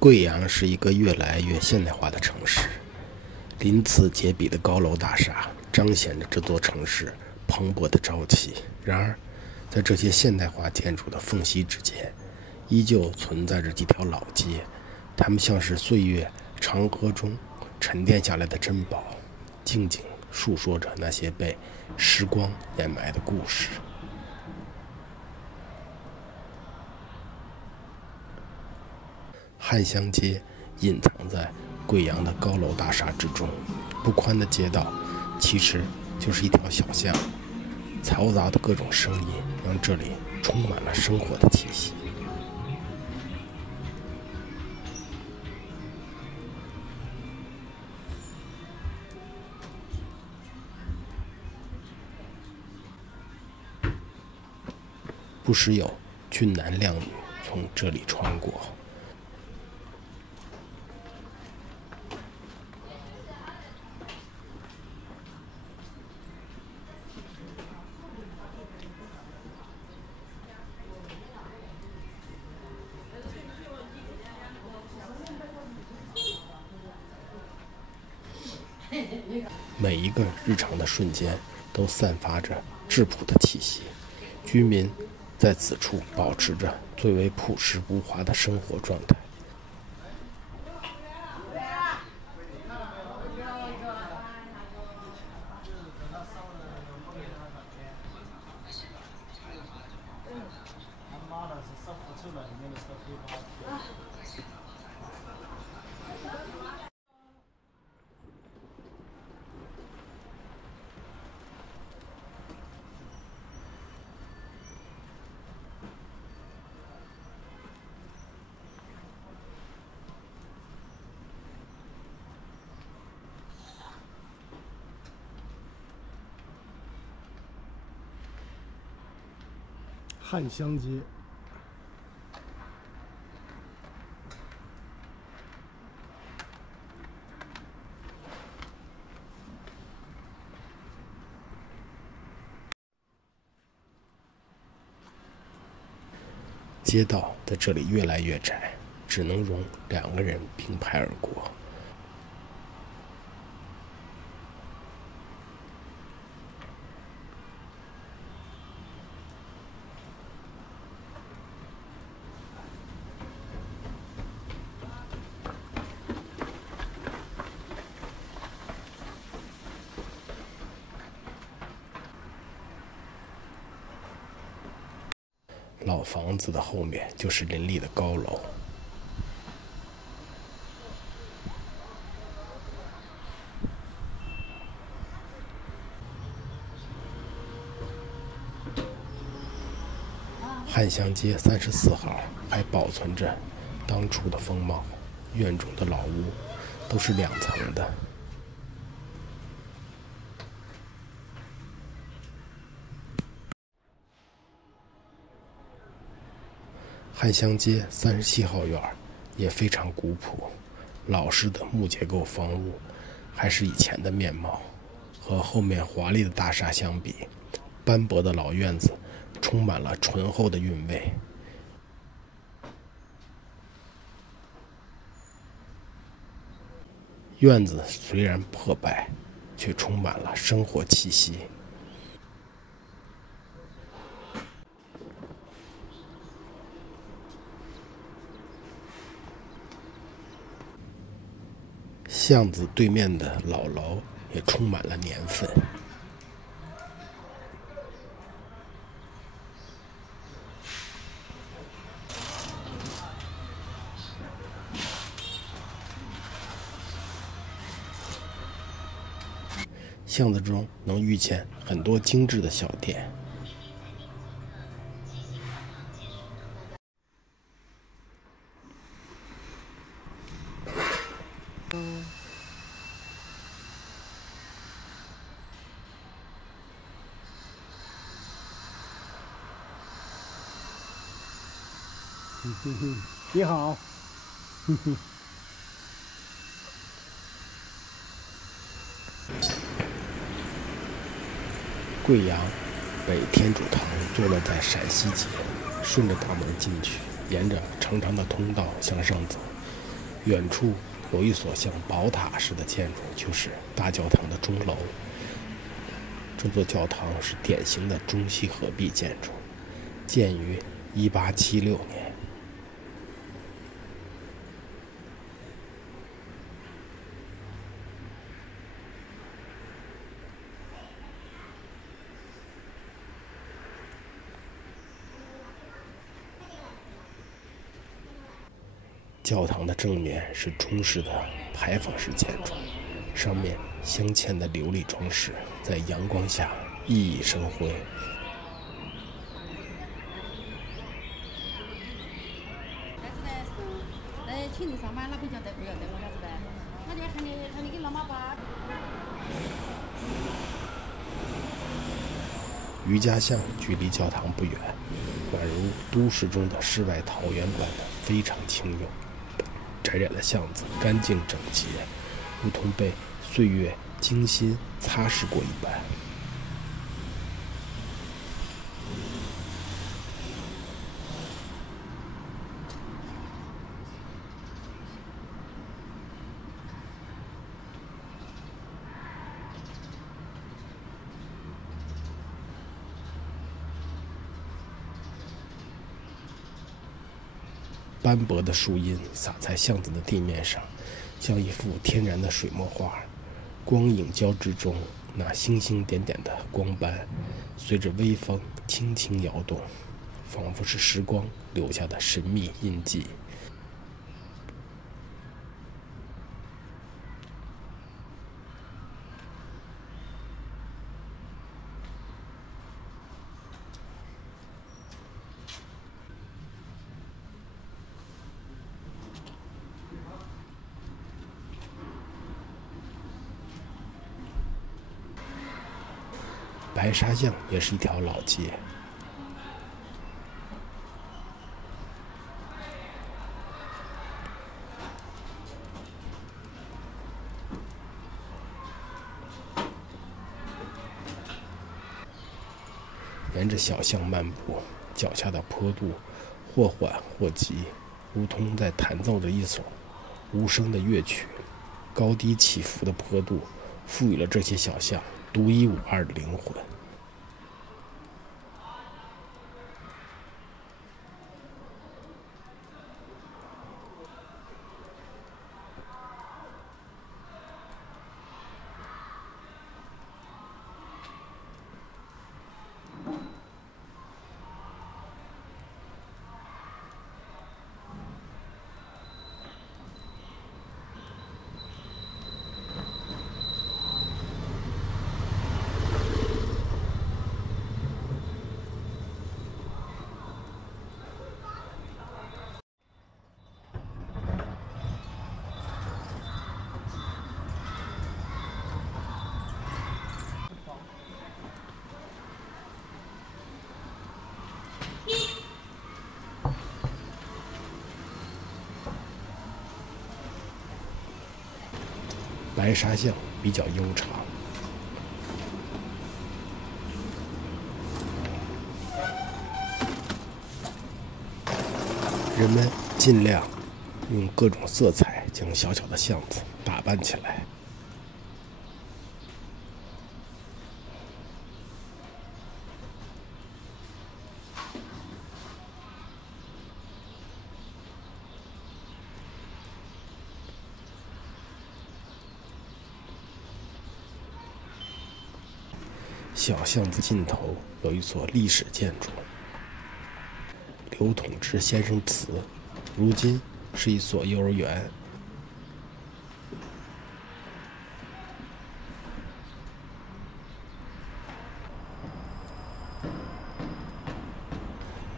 贵阳是一个越来越现代化的城市，鳞次栉比的高楼大厦彰显着这座城市蓬勃的朝气。然而，在这些现代化建筑的缝隙之间，依旧存在着几条老街，它们像是岁月长河中沉淀下来的珍宝，静静述说着那些被时光掩埋的故事。汉香街隐藏在贵阳的高楼大厦之中，不宽的街道其实就是一条小巷，嘈杂的各种声音让这里充满了生活的气息。不时有俊男靓女从这里穿过。每一个日常的瞬间都散发着质朴的气息，居民在此处保持着最为朴实无华的生活状态。汉香街，街道在这里越来越窄，只能容2个人并排而过。老房子的后面就是林立的高楼。汉香街34号还保存着当初的风貌，院中的老屋都是2层的。汉香街37号院也非常古朴，老式的木结构房屋还是以前的面貌，和后面华丽的大厦相比，斑驳的老院子充满了醇厚的韵味。院子虽然破败，却充满了生活气息。巷子对面的老楼也充满了年份。巷子中能遇见很多精致的小店。你好。贵阳北天主堂坐落在陕西街，顺着大门进去，沿着长长的通道向上走，远处有一所像宝塔似的建筑，就是大教堂的钟楼。这座教堂是典型的中西合璧建筑，建于1876年。教堂的正面是中式的牌坊式建筑，上面镶嵌的琉璃装饰在阳光下熠熠生辉。瑜伽巷距离教堂不远，宛如都市中的世外桃源般的非常清幽。窄窄的巷子干净整洁，如同被岁月精心擦拭过一般。斑驳的树荫洒在巷子的地面上，像一幅天然的水墨画。光影交织中，那星星点点的光斑随着微风轻轻摇动，仿佛是时光留下的神秘印记。白沙巷也是一条老街，沿着小巷漫步，脚下的坡度或缓或急，如同在弹奏着一首无声的乐曲。高低起伏的坡度赋予了这些小巷独一无二的灵魂。白沙巷比较悠长，人们尽量用各种色彩将小小的巷子打扮起来。小巷子尽头有一所历史建筑——刘统之先生祠，如今是一所幼儿园。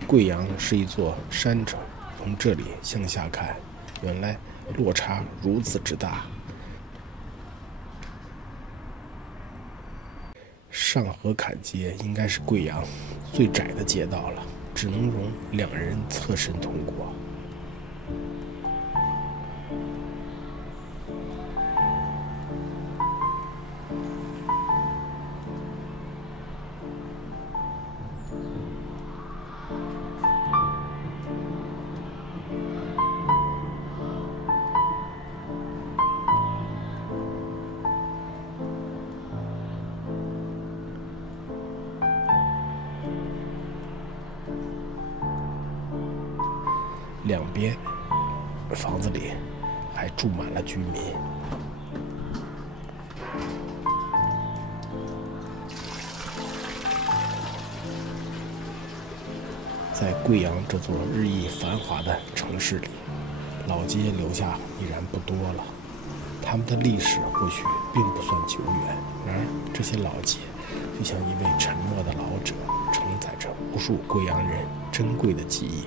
贵阳是一座山城，从这里向下看，原来落差如此之大。上河坎街应该是贵阳最窄的街道了，只能容2人侧身通过。两边房子里还住满了居民。在贵阳这座日益繁华的城市里，老街留下已然不多了。他们的历史或许并不算久远，然而这些老街就像一位沉默的老者，承载着无数贵阳人珍贵的记忆。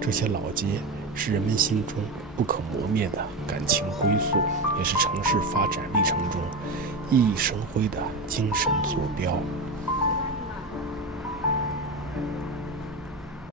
这些老街是人们心中不可磨灭的感情归宿，也是城市发展历程中熠熠生辉的精神坐标。